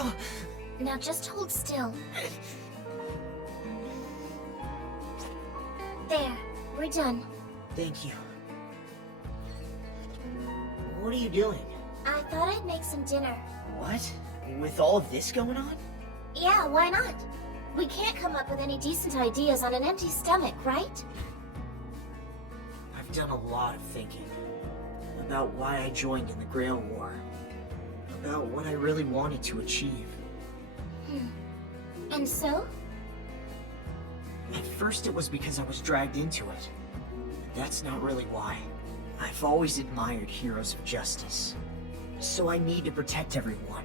Ow! Now just hold still. There, we're done. Thank you. What are you doing? I thought I'd make some dinner. What? With all of this going on? Yeah, why not? We can't come up with any decent ideas on an empty stomach, right? I've done a lot of thinking. About why I joined in the Grail War. About what I really wanted to achieve. And so? At first it was because I was dragged into it. But that's not really why. I've always admired heroes of justice. So I need to protect everyone.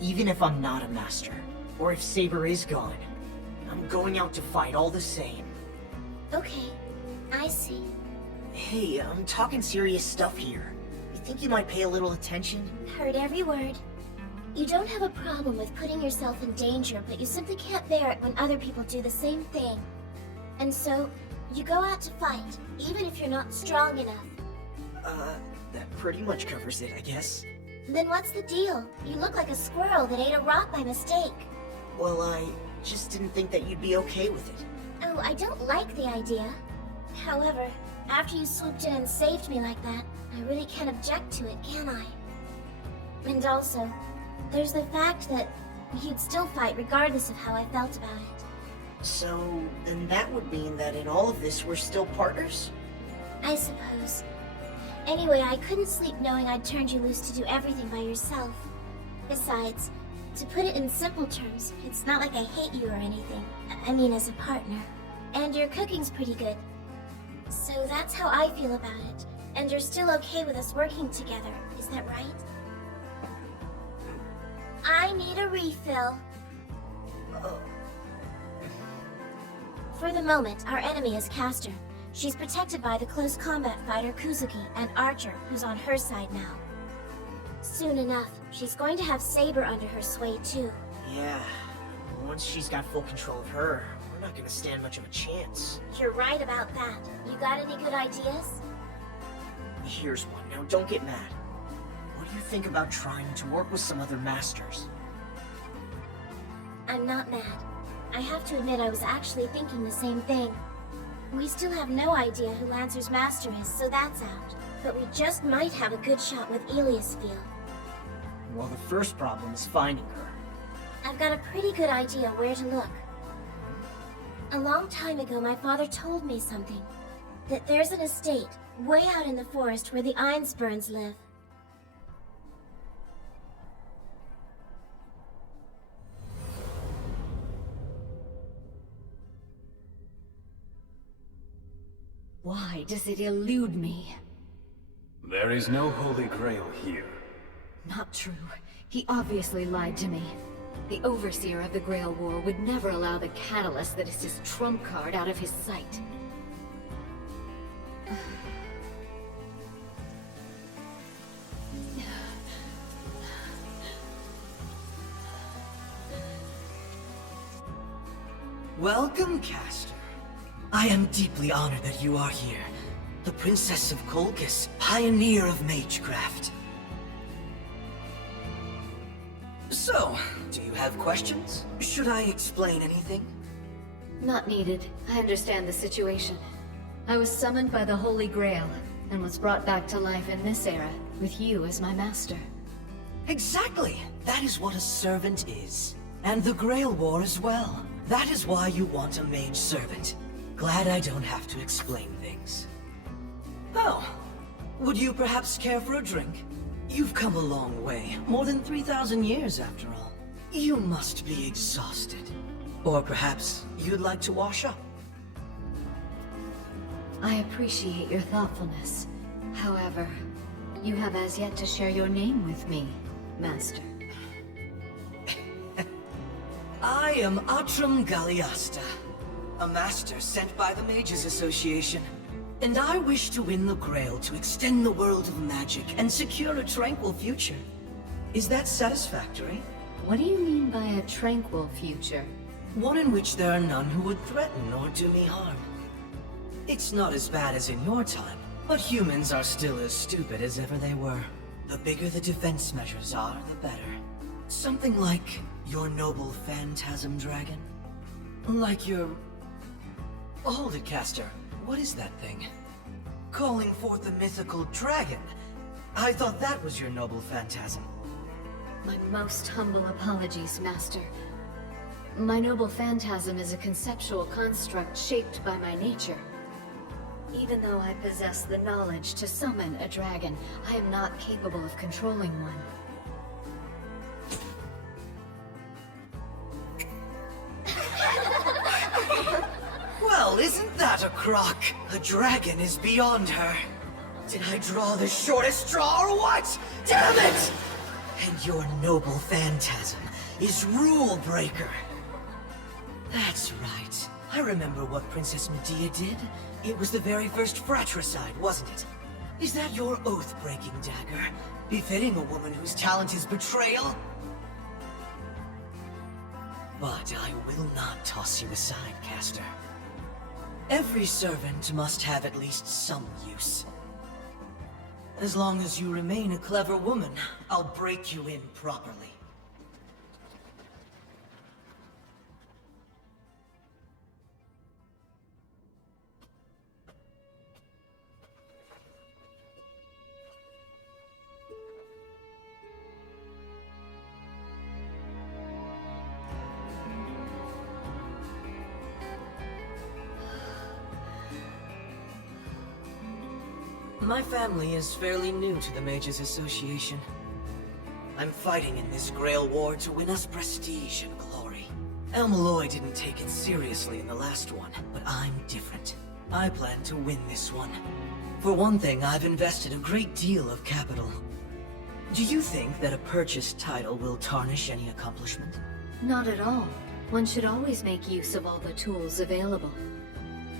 Even if I'm not a master, or if Saber is gone, I'm going out to fight all the same. Okay, I see. Hey, I'm talking serious stuff here. You think you might pay a little attention? Heard every word. You don't have a problem with putting yourself in danger, but you simply can't bear it when other people do the same thing. And so, you go out to fight, even if you're not strong enough. That pretty much covers it, I guess. Then what's the deal? You look like a squirrel that ate a rock by mistake. Well, I just didn't think that you'd be okay with it. Oh, I don't like the idea. However, after you swooped in and saved me like that, I really can't object to it, can I? And also, there's the fact that you'd still fight regardless of how I felt about it. So, then that would mean that in all of this we're still partners? I suppose. Anyway, I couldn't sleep knowing I'd turned you loose to do everything by yourself. Besides, to put it in simple terms, it's not like I hate you or anything. I mean, as a partner. And your cooking's pretty good. So that's how I feel about it. And you're still okay with us working together, is that right? I need a refill. For the moment, our enemy is Castor. She's protected by the close combat fighter Kuzuki and Archer, who's on her side now. Soon enough, she's going to have Saber under her sway too. Yeah, once she's got full control of her, we're not gonna stand much of a chance. You're right about that. You got any good ideas? Here's one. Now, don't get mad. What do you think about trying to work with some other masters? I'm not mad. I have to admit I was actually thinking the same thing. We still have no idea who Lancer's master is, so that's out. But we just might have a good shot with Eliasfield. Well, the first problem is finding her. I've got a pretty good idea where to look. A long time ago, my father told me something. That there's an estate, way out in the forest where the Einsburns live. Why does it elude me? There is no Holy Grail here. Not true. He obviously lied to me. The Overseer of the Grail War would never allow the catalyst that is his trump card out of his sight. Welcome, Castor. I am deeply honored that you are here. The Princess of Colchis, pioneer of magecraft. So, do you have questions? Should I explain anything? Not needed. I understand the situation. I was summoned by the Holy Grail, and was brought back to life in this era, with you as my master. Exactly! That is what a servant is. And the Grail War as well. That is why you want a mage servant. Glad I don't have to explain things. Oh, would you perhaps care for a drink? You've come a long way, more than 3,000 years after all. You must be exhausted. Or perhaps you'd like to wash up. I appreciate your thoughtfulness. However, you have as yet to share your name with me, Master. I am Atram Galiasta, a master sent by the Mages Association. And I wish to win the Grail to extend the world of magic and secure a tranquil future. Is that satisfactory? What do you mean by a tranquil future? One in which there are none who would threaten or do me harm. It's not as bad as in your time, but humans are still as stupid as ever they were. The bigger the defense measures are, the better. Something like your noble phantasm dragon? Like your... Hold it, Caster. What is that thing? Calling forth a mythical dragon? I thought that was your noble phantasm. My most humble apologies, Master. My noble phantasm is a conceptual construct shaped by my nature. Even though I possess the knowledge to summon a dragon, I am not capable of controlling one. Well, isn't that a crock? A dragon is beyond her. Did I draw the shortest straw or what? Damn it! And your noble phantasm is Rule Breaker. That's right. I remember what Princess Medea did. It was the very first fratricide, wasn't it? Is that your oath-breaking dagger? Befitting a woman whose talent is betrayal? But I will not toss you aside, Caster. Every servant must have at least some use. As long as you remain a clever woman, I'll break you in properly. My family is fairly new to the Mages Association. I'm fighting in this Grail War to win us prestige and glory. Elmaloy didn't take it seriously in the last one, but I'm different. I plan to win this one. For one thing, I've invested a great deal of capital. Do you think that a purchased title will tarnish any accomplishment? Not at all. One should always make use of all the tools available.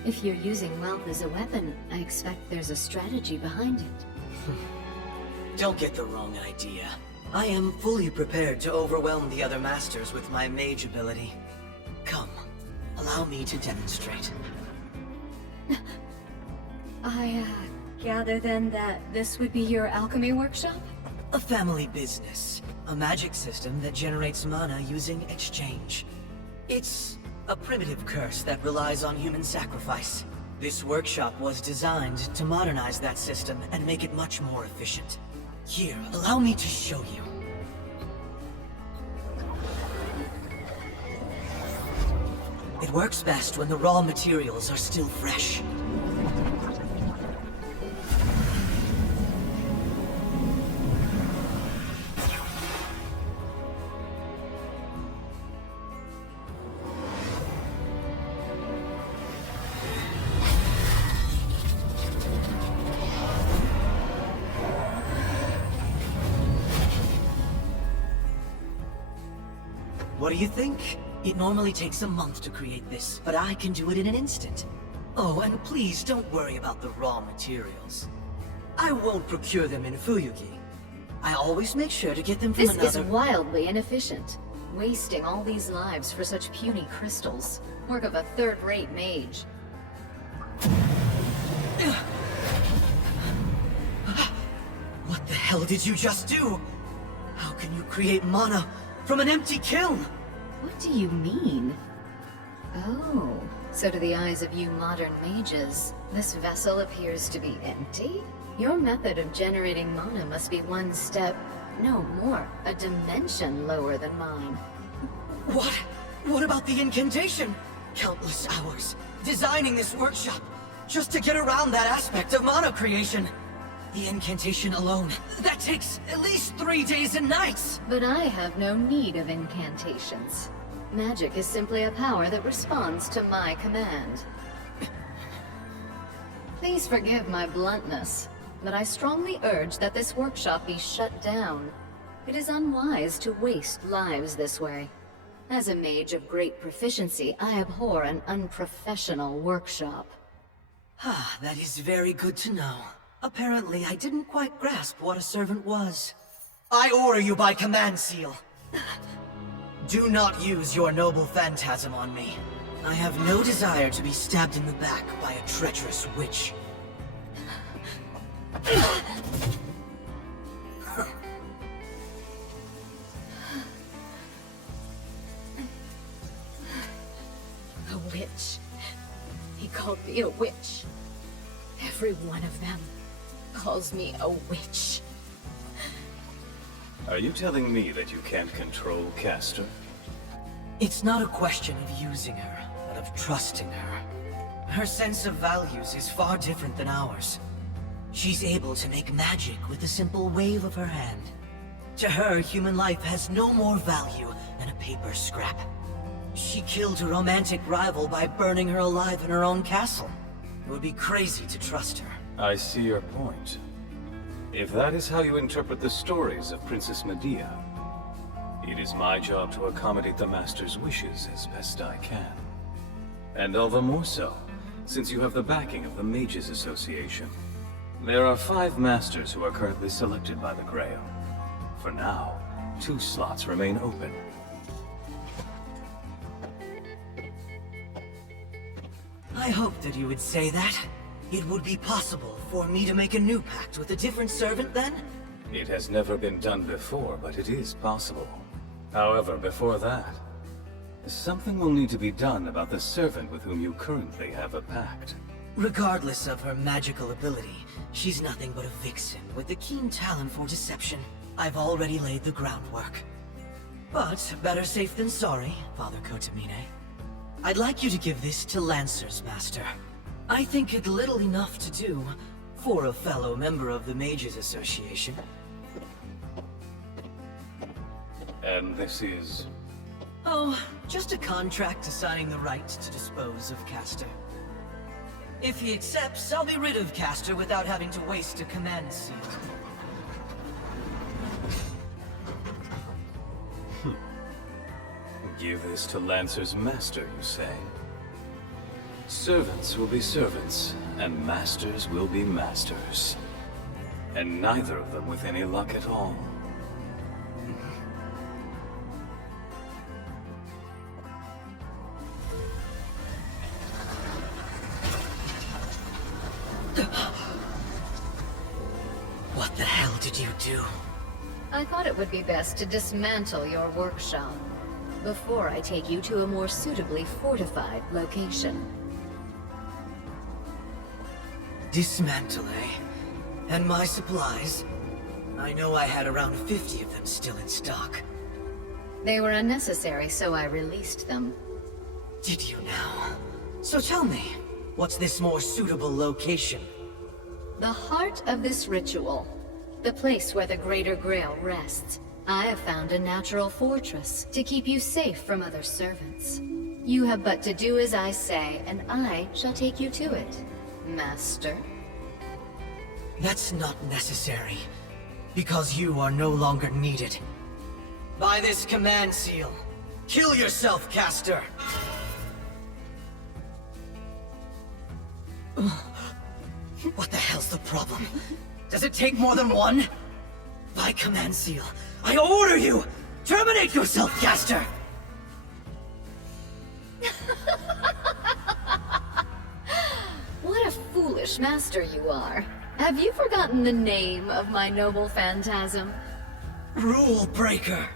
If you're using wealth as a weapon, I expect there's a strategy behind it. Don't get the wrong idea. I am fully prepared to overwhelm the other masters with my mage ability. Come, allow me to demonstrate. I gather then that this would be your alchemy workshop? A family business. A magic system that generates mana using exchange. It's a primitive curse that relies on human sacrifice. This workshop was designed to modernize that system and make it much more efficient. Here, allow me to show you. It works best when the raw materials are still fresh. What do you think? It normally takes a month to create this, but I can do it in an instant. Oh, and please don't worry about the raw materials. I won't procure them in Fuyuki. I always make sure to get them from This another... is wildly inefficient. Wasting all these lives for such puny crystals. Work of a third-rate mage. What the hell did you just do? How can you create mana from an empty kiln? What do you mean? Oh, so to the eyes of you modern mages, this vessel appears to be empty? Your method of generating mana must be one step, no more, a dimension lower than mine. What? What about the incantation? Countless hours, designing this workshop, just to get around that aspect of mana creation. The incantation alone, that takes at least 3 days and nights! But I have no need of incantations. Magic is simply a power that responds to my command. Please forgive my bluntness, but I strongly urge that this workshop be shut down. It is unwise to waste lives this way. As a mage of great proficiency, I abhor an unprofessional workshop. Ah, that is very good to know. Apparently, I didn't quite grasp what a servant was. I order you by command seal. Do not use your noble phantasm on me. I have no desire to be stabbed in the back by a treacherous witch. called me a witch. Every one of them calls me a witch. Are you telling me that you can't control Castor? It's not a question of using her, but of trusting her. Her sense of values is far different than ours. She's able to make magic with a simple wave of her hand. To her, human life has no more value than a paper scrap. She killed a romantic rival by burning her alive in her own castle. It would be crazy to trust her. I see your point. If that is how you interpret the stories of Princess Medea, it is my job to accommodate the Master's wishes as best I can. And all the more so, since you have the backing of the Mages Association. There are 5 Masters who are currently selected by the Grail. For now, 2 slots remain open. I hoped that you would say that. It would be possible for me to make a new pact with a different servant then? It has never been done before, but it is possible. However, before that, something will need to be done about the servant with whom you currently have a pact. Regardless of her magical ability, she's nothing but a vixen with a keen talent for deception. I've already laid the groundwork. But better safe than sorry, Father Kotomine. I'd like you to give this to Lancer's master. I think it little enough to do for a fellow member of the Mages Association. And this is... Oh, just a contract assigning the right to dispose of Castor. If he accepts, I'll be rid of Castor without having to waste a command seal. Give this to Lancer's master, you say? Servants will be servants, and masters will be masters. And neither of them with any luck at all. What the hell did you do? I thought it would be best to dismantle your workshop before I take you to a more suitably fortified location. Dismantle, eh? And my supplies? I know I had around 50 of them still in stock. They were unnecessary, so I released them. Did you now? So tell me, what's this more suitable location? The heart of this ritual. The place where the Greater Grail rests. I have found a natural fortress to keep you safe from other servants. You have but to do as I say, and I shall take you to it, Master. That's not necessary, because you are no longer needed. By this command seal, kill yourself, Castor! What the hell's the problem? Does it take more than one? By command seal, I order you! Terminate yourself, Castor! What a foolish master you are. Have you forgotten the name of my noble phantasm? Rule breaker!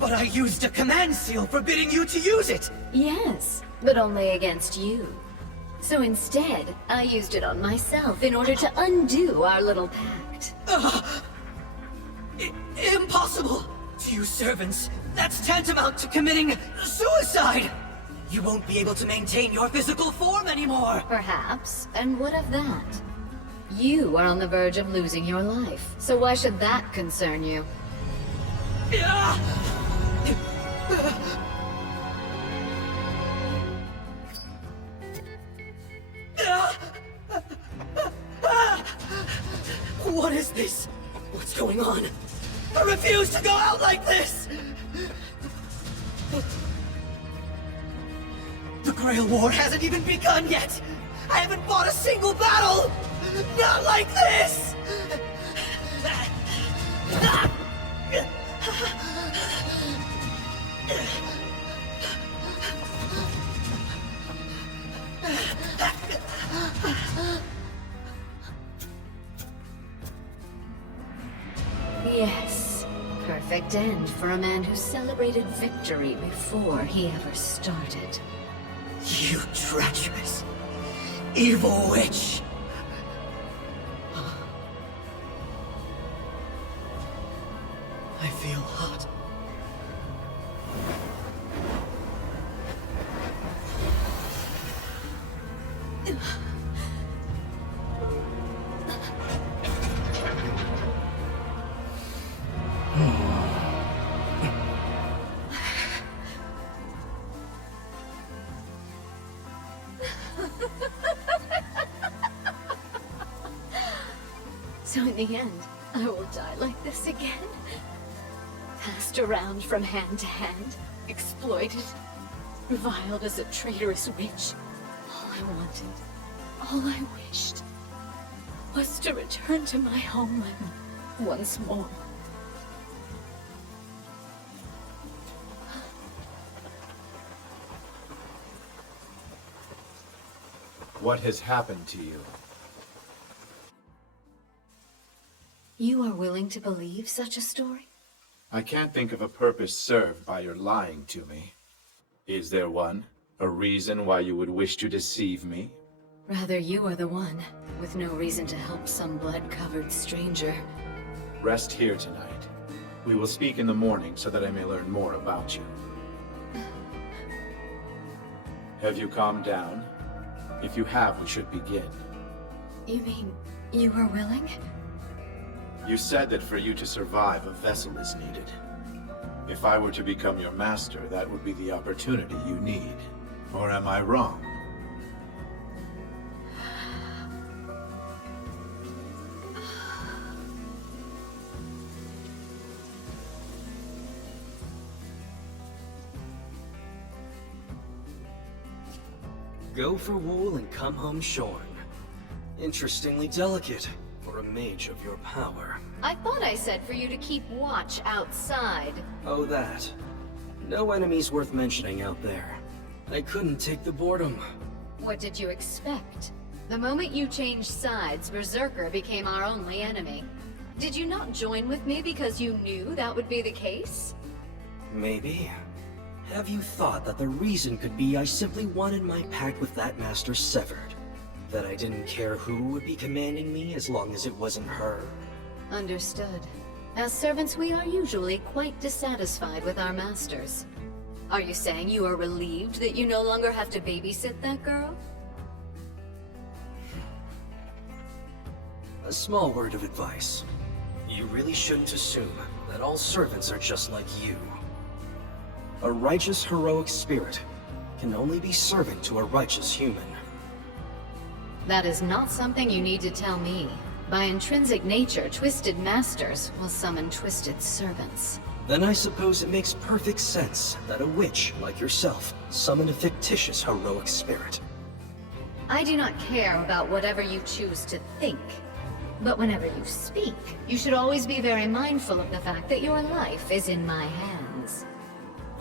But I used a command seal forbidding you to use it! Yes, but only against you. So instead, I used it on myself in order to undo our little pact. Impossible! To you servants, that's tantamount to committing suicide! You won't be able to maintain your physical form anymore! Perhaps, and what of that? You are on the verge of losing your life, so why should that concern you? What is this? What's going on? I refuse to go out like this! The Grail War hasn't even begun yet! I haven't fought a single battle! Not like this! Yes. Perfect end for a man who celebrated victory before he ever started. You treacherous! evil witch! I feel hot. So in the end, I will die like this again? Passed around from hand to hand, exploited, reviled as a traitorous witch. All I wanted, all I wished, was to return to my homeland once more. What has happened to you? You are willing to believe such a story? I can't think of a purpose served by your lying to me. Is there one? A reason why you would wish to deceive me? Rather, you are the one, with no reason to help some blood-covered stranger. Rest here tonight. We will speak in the morning so that I may learn more about you. Have you calmed down? If you have, we should begin. You mean, you are willing? You said that for you to survive, a vessel is needed. If I were to become your master, that would be the opportunity you need. Or am I wrong? Go for wool and come home shorn. Interestingly delicate for a mage of your power. I thought I said for you to keep watch outside. Oh, that. No enemies worth mentioning out there. I couldn't take the boredom. What did you expect? The moment you changed sides, Berserker became our only enemy. Did you not join with me because you knew that would be the case? Maybe. Have you thought that the reason could be I simply wanted my pact with that master severed? That I didn't care who would be commanding me as long as it wasn't her? Understood. As servants, we are usually quite dissatisfied with our masters. Are you saying you are relieved that you no longer have to babysit that girl? A small word of advice. You really shouldn't assume that all servants are just like you. A righteous, heroic spirit can only be servant to a righteous human. That is not something you need to tell me. By intrinsic nature, twisted masters will summon twisted servants. Then I suppose it makes perfect sense that a witch like yourself summoned a fictitious heroic spirit. I do not care about whatever you choose to think. But whenever you speak, you should always be very mindful of the fact that your life is in my hands.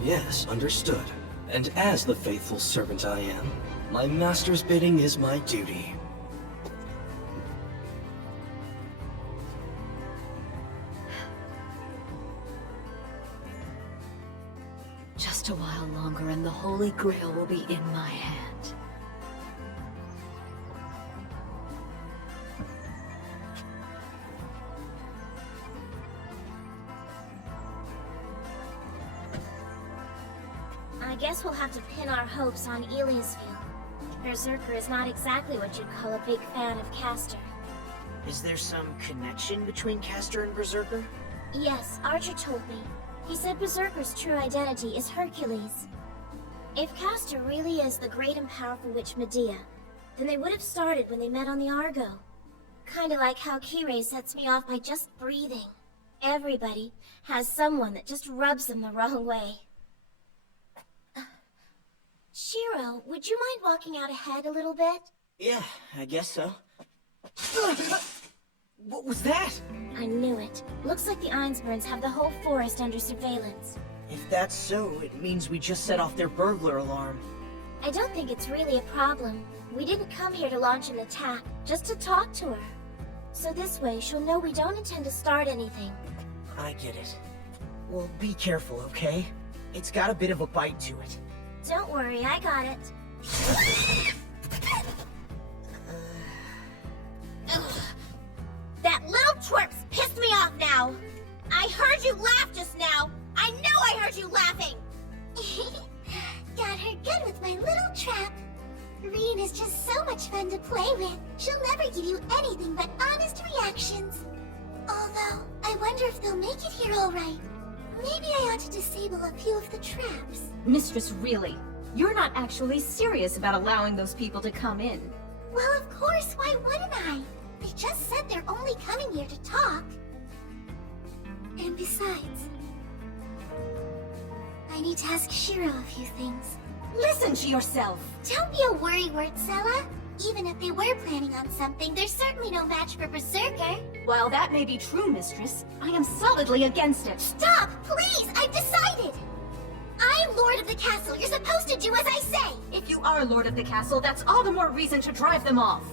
Yes, understood. And as the faithful servant I am, my master's bidding is my duty. Just a while longer and the Holy Grail will be in my hand. I guess we'll have to pin our hopes on Eliasville. Berserker is not exactly what you'd call a big fan of Castor. Is there some connection between Castor and Berserker? Yes, Archer told me. He said Berserker's true identity is Hercules. If Castor really is the great and powerful witch Medea, then they would have started when they met on the Argo. Kinda like how Kirei sets me off by just breathing. Everybody has someone that just rubs them the wrong way. Shiro, would you mind walking out ahead a little bit? Yeah, I guess so. What was that? I knew it. Looks like the Einsburns have the whole forest under surveillance. If that's so, it means we just set off their burglar alarm. I don't think it's really a problem. We didn't come here to launch an attack, just to talk to her. So this way, she'll know we don't intend to start anything. I get it. Well, be careful, okay? It's got a bit of a bite to it. Don't worry, I got it. heard you laugh just now! I know I heard you laughing! Got her good with my little trap. Reen is just so much fun to play with. She'll never give you anything but honest reactions. Although, I wonder if they'll make it here all right. Maybe I ought to disable a few of the traps. Mistress, really? You're not actually serious about allowing those people to come in. Well, of course, why wouldn't I? They just said they're only coming here to talk. And besides, I need to ask Shiro a few things. Listen to yourself! Don't be a worrywart, Sella. Even if they were planning on something, there's certainly no match for Berserker. While that may be true, Mistress, I am solidly against it. Stop, please! I've decided! I'm Lord of the Castle. You're supposed to do as I say! If you are Lord of the Castle, that's all the more reason to drive them off.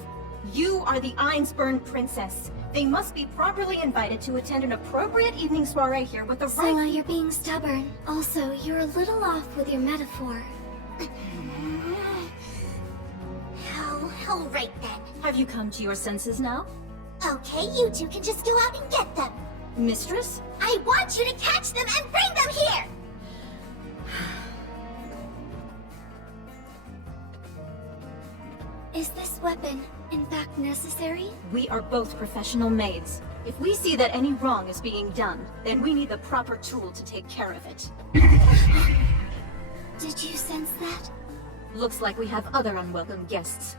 You are the Ainsburn Princess. They must be properly invited to attend an appropriate evening soiree here with the Sella, right... you're being stubborn. Also, you're a little off with your metaphor. All right then. Have you come to your senses now? Okay, you two can just go out and get them. Mistress? I want you to catch them and bring them here! Is this weapon, in fact, necessary? We are both professional maids. If we see that any wrong is being done, then we need the proper tool to take care of it. Did you sense that? Looks like we have other unwelcome guests.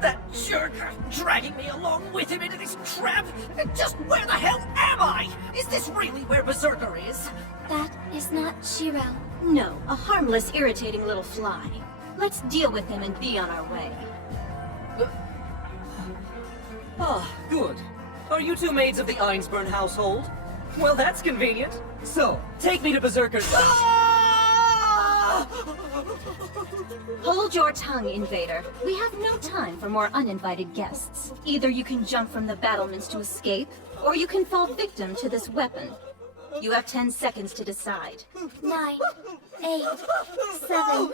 That jerk dragging me along with him into this trap! Just where the hell am I? Is this really where Berserker is? That is not Shiro. No, a harmless, irritating little fly. Let's deal with him and be on our way. Ah, good. Are you two maids of the Ainsburn household? Well, that's convenient. So, take me to Berserker's... Ah! Hold your tongue, Invader. We have no time for more uninvited guests. Either you can jump from the battlements to escape, or you can fall victim to this weapon. You have 10 seconds to decide. 9, 8, 7,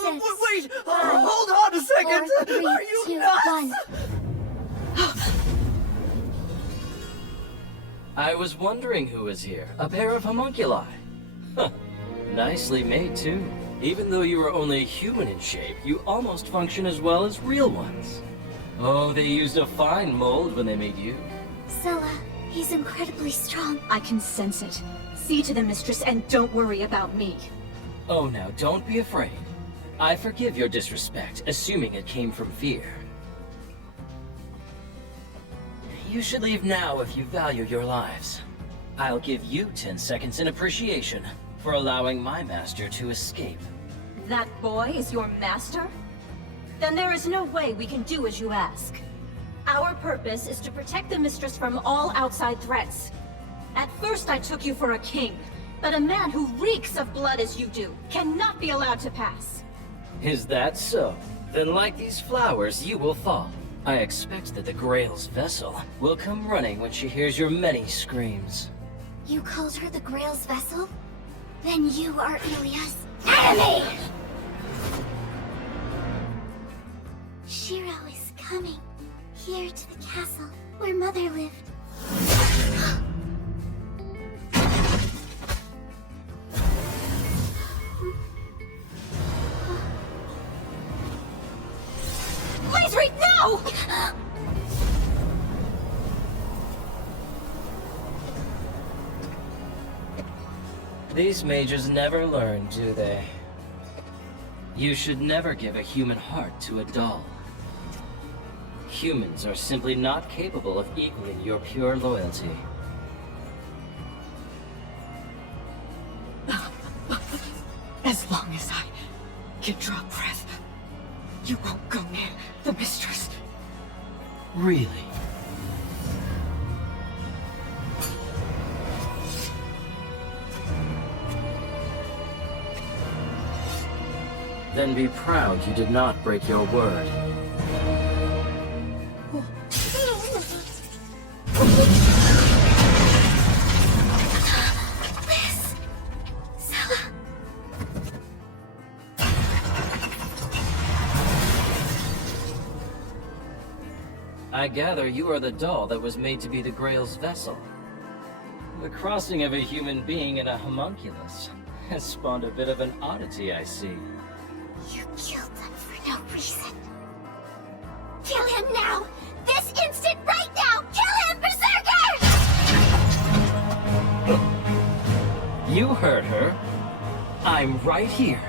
6, Wait! 5, Hold on a second! 4, 3, Are you 2, nuts? 1. I was wondering who was here. A pair of homunculi. Huh. Nicely made, too. Even though you are only human in shape, you almost function as well as real ones. Oh, they used a fine mold when they made you. Sella, he's incredibly strong. I can sense it. See to the mistress and don't worry about me. Oh, now, don't be afraid. I forgive your disrespect, assuming it came from fear. You should leave now if you value your lives. I'll give you 10 seconds in appreciation for allowing my master to escape. That boy is your master? Then there is no way we can do as you ask. Our purpose is to protect the mistress from all outside threats. At first I took you for a king, but a man who reeks of blood as you do cannot be allowed to pass. Is that so? Then like these flowers, you will fall. I expect that the Grail's vessel will come running when she hears your many screams. You called her the Grail's vessel? Then you are Ilia's enemy! Shiro is coming. Here to the castle, where Mother lived. Please read now! These mages never learn, do they? You should never give a human heart to a doll. Humans are simply not capable of equaling your pure loyalty. As long as I can draw breath, you won't go near the mistress. Really? Then be proud you did not break your word. Liz! Sella! I gather you are the doll that was made to be the Grail's vessel. The crossing of a human being and a homunculus has spawned a bit of an oddity, I see. You killed them for no reason. Kill him now! This instant, right now! Kill him, Berserker! You heard her. I'm right here.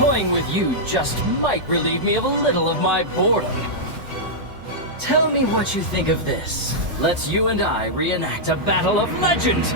Toying with you just might relieve me of a little of my boredom. Tell me what you think of this. Let's you and I reenact a battle of legend!